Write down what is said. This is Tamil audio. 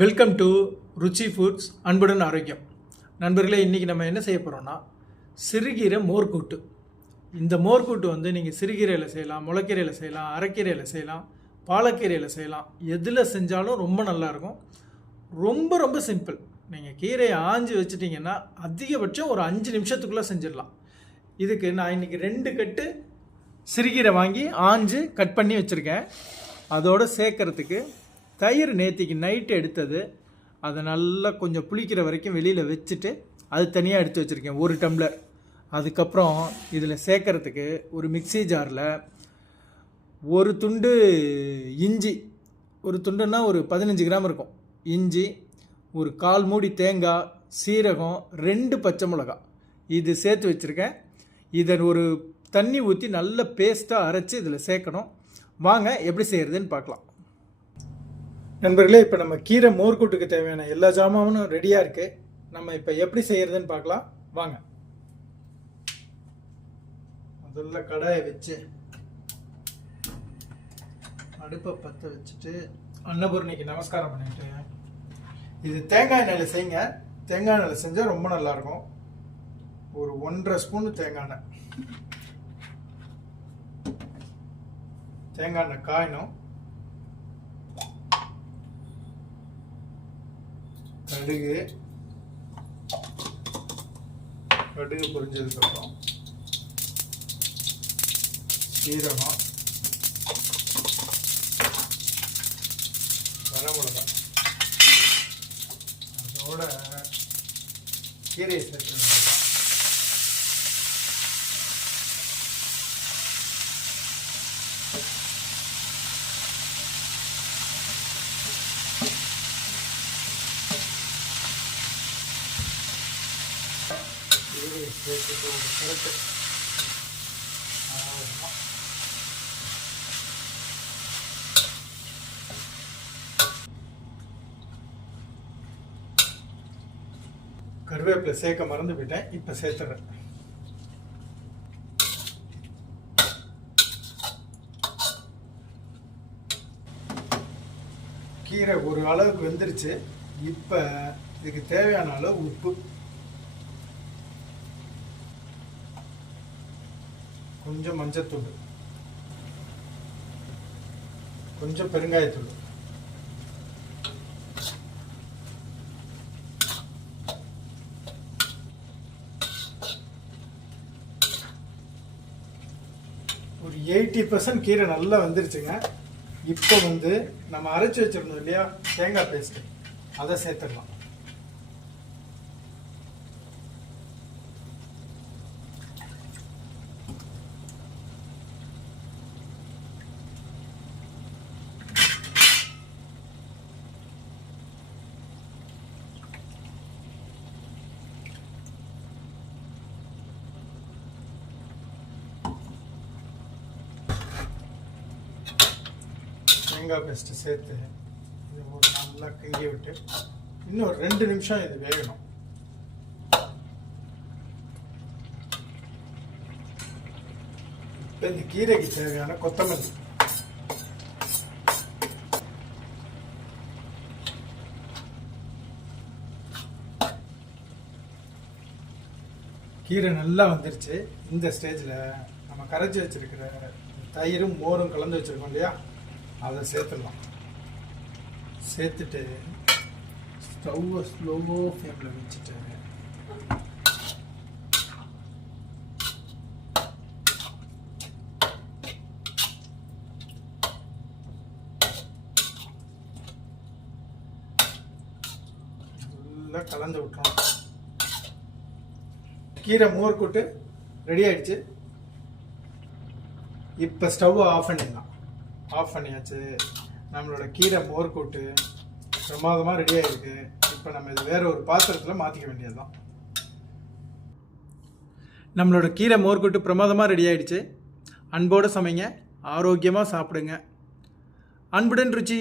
வெல்கம் டு ருச்சி ஃபுட்ஸ் அன்புடன் ஆரோக்கியம். நண்பர்களே இன்றைக்கி நம்ம என்ன செய்ய போகிறோம்னா சிறுகீரை மோர்கூட்டு. இந்த மோர்கூட்டு வந்து நீங்கள் சிறுகீரையில் செய்யலாம் முளைக்கீரையில் செய்யலாம் அரைக்கீரையில் செய்யலாம் பாலக்கீரையில் செய்யலாம். எதில் செஞ்சாலும் ரொம்ப நல்லாயிருக்கும் ரொம்ப ரொம்ப சிம்பிள் நீங்கள் கீரையை ஆஞ்சி வச்சுட்டிங்கன்னா அதிகபட்சம் ஒரு அஞ்சு நிமிஷத்துக்குள்ளே செஞ்சிடலாம். இதுக்கு நான் இன்றைக்கி ரெண்டு கட்டு சிறுகீரை வாங்கி ஆஞ்சு கட் பண்ணி வச்சுருக்கேன். அதோடு சேர்க்கறதுக்கு தயிர் நேத்திக்கு நைட்டு எடுத்தது. அதை நல்லா கொஞ்சம் புளிக்கிற வரைக்கும் வெளியில் வச்சுட்டு அது தனியாக எடுத்து வச்சுருக்கேன் ஒரு டம்ளர் அதுக்கப்புறம் இதில் சேர்க்கறதுக்கு ஒரு மிக்ஸி ஜாரில் ஒரு துண்டு இஞ்சி. ஒரு துண்டுன்னா ஒரு பதினஞ்சு கிராம் இருக்கும். இஞ்சி ஒரு கால் மூடி தேங்காய் சீரகம் ரெண்டு பச்சை மிளகாய். இது சேர்த்து வச்சுருக்கேன். இதை ஒரு தண்ணி ஊற்றி நல்ல பேஸ்ட்டாக அரைச்சி இதில் சேர்க்கணும். வாங்க எப்படி செய்கிறதுன்னு பார்க்கலாம். நண்பர்களே இப்போ நம்ம கீரை மோர்கூட்டுக்கு தேவையான எல்லா ஜாமானும் ரெடியாக இருக்குது நம்ம இப்போ எப்படி செய்கிறதுன்னு பார்க்கலாம். வாங்க. முதல்ல கடாயை வச்சு அடுப்பை பற்ற வச்சுட்டு அன்னபூர்ணிக்கு நமஸ்காரம் பண்ணிட்டு இது தேங்காய் எண்ணெயில் செய்யுங்க. தேங்காய் எண்ணெயில் செஞ்சால் ரொம்ப நல்லாயிருக்கும் ஒரு ஒன்றரை ஸ்பூன் தேங்காய் எண்ணெய். தேங்காய் எண்ணெய் காயணும். கடுகு. கடுகு பொரிஞ்சதுக்கப்புறம் சீரகம் வரமிளகாய் அதோட கீரையை சேர்த்து கீரையை சேர்த்துட்டு ஒரு கருவேப்பிலை சேர்க்க மறந்து போயிட்டேன் இப்போ சேர்த்துறேன். கீரை ஒரு அளவுக்கு வெந்துருச்சு இப்போ இதுக்கு தேவையான அளவு உப்பு. கொஞ்சம் மஞ்சத்தூள். கொஞ்சம் பெருங்காயத்தூள். ஒரு எயிட்டி பர்சன்ட் கீரை நல்லா வந்துருச்சுங்க. இப்போ வந்து நம்ம அரைச்சி வச்சிருந்தோம் இல்லையா? தேங்காய் பேஸ்ட் அதை சேர்த்துடலாம். தேங்காய் பேஸ்ட்டு சேர்த்து இது ஒரு நல்லா கிண்டி விட்டு இன்னும் ஒரு ரெண்டு நிமிஷம் இது வேகணும். இப்போ இந்த கீரைக்கு தேவையான கொத்தமல்லி. கீரை நல்லா வந்துருச்சு. இந்த ஸ்டேஜில் நம்ம கரைச்சி வச்சிருக்கிற தயிரும் மோரும் கலந்து வச்சுருக்கோம் இல்லையா? அதை சேர்த்துடலாம். சேர்த்துட்டு ஸ்டவ்வை ஸ்லோவோ ஃப்ளேமில் வச்சுட்டு நல்லா கலந்து விட்டுறோம் கீரை மோர் கூட்டு ரெடி ஆயிடுச்சு. இப்போ ஸ்டவ் ஆஃப் பண்ணிடலாம். ஆஃப் பண்ணியாச்சு. நம்மளோட கீரை மோர்கூட்டு பிரமாதமாக ரெடி ஆகிருக்கு இப்போ நம்ம இது வேறு ஒரு பாத்திரத்தில் மாற்றிக்க வேண்டியது தான் நம்மளோட கீரை மோர்கூட்டு பிரமாதமாக ரெடி ஆகிடுச்சு அன்போடு சமைங்க ஆரோக்கியமாக சாப்பிடுங்க. அன்புடன் ருச்சி.